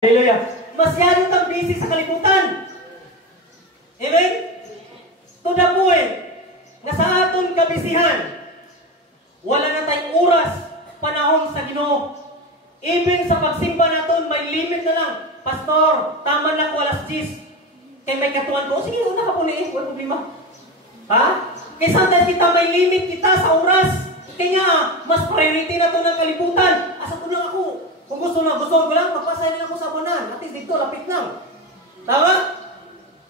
Hallelujah. Masyado kang busy sa kalibutan. Amen? To the point na sa aton kabisihan, wala na tayong oras, panahon sa Ginoo. Even sa pagsimba naton, may limit na lang. Pastor, tama na ko alas 10. Kaya may katuan ko, sige, una ka po niin, wala problema. Ha? Kaya sometimes kita may limit kita sa oras. Kaya nga, mas priority na ito ng kalibutan. Asa ko lang ako. Kung gusto ko lang, magpasay na ako sa abonan. At least dito, lapit lang. Tama?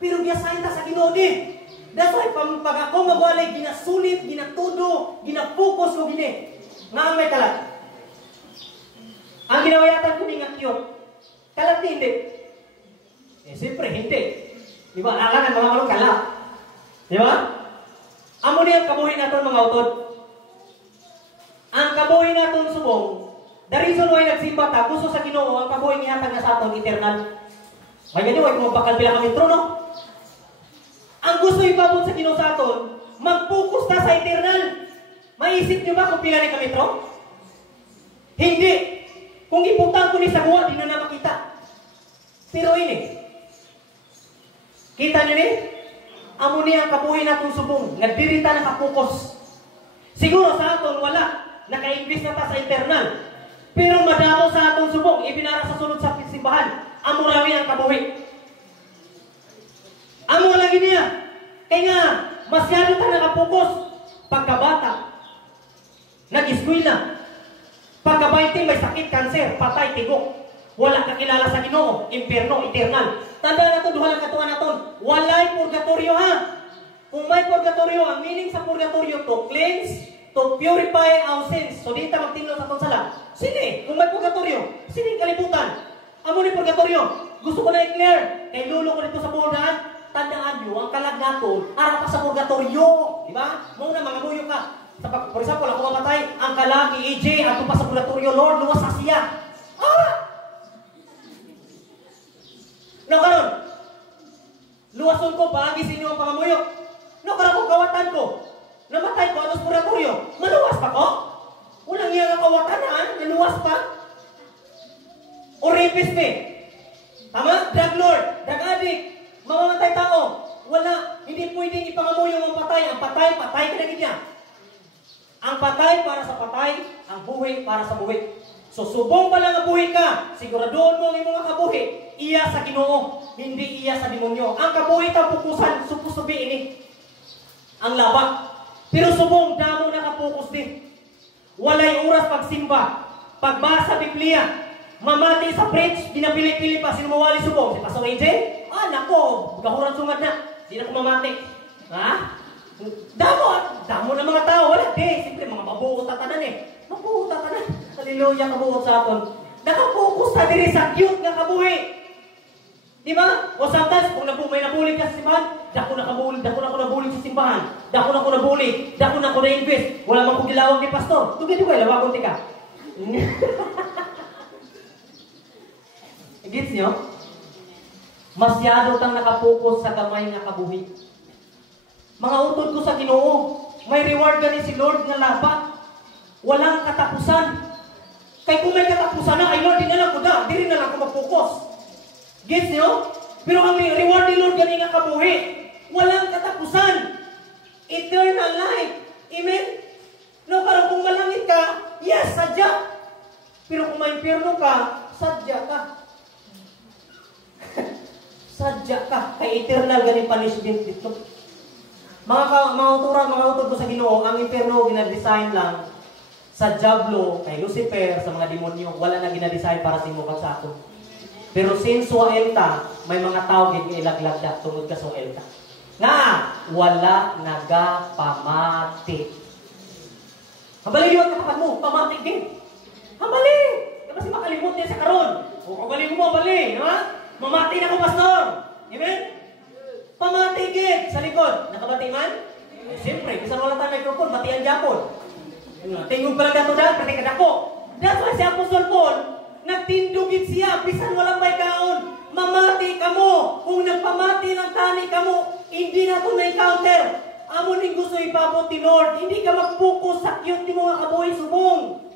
Pero giyasahin ta sa Ginoo din. That's why, pag ako magwalay, ginasulit, ginatudo, ginapokus ko gini. Nga ang may kalat. Ang ginawayatan ko ni nga cute. Kalat hindi. Eh, siyempre, hindi. Di ba? Alangan mga malong kalat. Di ba? Amo niya kabuhin natin mga utod. Ang kabuhin natin subong, the reason why nagsimba ta, gusto sa Ginoo ang kabuhin niya na sa aton eternal. May ganyan, huwag kumapakal bilang kami trono. Ang gusto ipabot sa Ginoo sa aton, mag-focus na sa eternal. Maisip niyo ba kung pila ni kami trono? Hindi. Kung ipuntahan ko ni sa buwan, di na makita. Pero ini, kita niyo ni? Amo niya ang kabuhin natong subong, nagdirita nakapokus. Siguro sa aton wala, naka-invest na ta sa eternal. Pero madamo sa atong subong, ibinara sa sunod sa simbahan. Amo lagi ang kabuhi. Amo lagi niya. Kaya nga, masyado ka nakapokus. Pagkabata, nag-eskwela. Pagkabaiting may sakit, kanser, patay, tigok. Wala kakilala sa Ginoo, impierno, eternal. Tanda na ito, duha lang katuan naton. Walay purgatorio ha. Kung may purgatorio, ang meaning sa purgatorio to cleanse, to purify our sins. So dito magtinlo sa itong sala. Sini, kung may purgatorio, sini kalibutan. Amo ni purgatorio. Gusto ko na i-clear. Kay lulo ko dito sa bulan, tandaan nyo, ang kalag naton, ara pa sa purgatorio. Diba? Muna mga buyo ka. For example, ako mamatay, ang kalag ni EJ, ato pa sa purgatorio, Lord, luwas sa siya. No, karon. Luwason ko, paagi sa inyo ang pangamuyo. No, karon ko, kawatan ko. Namatay ko, anos purgatorio. Maluwas pa ko? Walang iya nga kawatan ha? Naluwas pa? O rapist eh? Tama? Drug lord, drug addict, mamamatay tao. Wala, hindi pwedeng ipangamuyo ang patay. Ang patay, patay ka na niya. Ang patay para sa patay, ang buhay para sa buhay. So, subong pa lang ang buhay ka, siguraduhin mo ang mga kabuhi, iya sa Ginoo, hindi iya sa demonyo. Ang kabuhi ta pukusan, supusubi ini. Ang laba. Pero subong, damo nakapokus din. Walay oras pagsimba, pagbasa Biblia, mamati sa preach, dinapili-pili pa, sino mawali subong? Si Pastor AJ? Nako, gahuran sungad na. Di na ko mamati. Ha? Damo na mga tao. Wala, siyempre, mga mabuot tatanan eh. Mabuot tatanan. Hallelujah, kabuot sa aton. Nakapokus na diri sa cute nga kabuhi. Di ba? O sometimes, kung may nabulig ka sa simbahan, dako na ako nabulig sa simbahan. Dako na ako nabulig. Dako na ako na-invest. Wala mang kugilawag ni pastor. Tugid ko, lawagon tika. Gets nyo? Masyado tang nakapokus sa gamay nga kabuhi. Mga utod ko sa Ginoo, may reward gani si Lord nga laba. Walang katapusan. Kaya kung may katapusan na, ay Lord, di na lang ko da. Di rin na lang ko mag-focus. Gets nyo? Pero ang reward ni Lord gani nga kabuhi, walang katapusan. Eternal life. Amen? No, parang kung malangit ka, yes, sadya. Pero kung may impyerno ka, sadya ka. Sadya ka. Kay eternal gani punishment dito. Mga utod ko sa Ginoo, ang impyerno gina-design lang sa Diablo, kay Lucifer, sa mga demonyo. Wala na gina-design para sa imo kag sa ato. Pero since wael ta, may mga tao gid ilaglag da tungod ka sa wael ta. Nga wala nagapamati. Habali yun kapag mo, pamati din. Habali! Kasi makalimot niya sa karon. O kabali mo, habali. Mamati na ko, pastor. Amen? Pamati gid sa likod. Nakabati man? Siyempre, bisan wala tayo microphone, batian Japon. Tingog pa lang dato dahil, pati ka dako. That's why si Apostol Paul, nagtindugit siya, bisan walang may kaon. Mamati ka mo. Kung nagpamati ng tani ka mo, hindi na ito na-encounter. Amo ning gusto ipabot ni Lord. Hindi ka mag-focus sa cute ni mga kabuhay subong.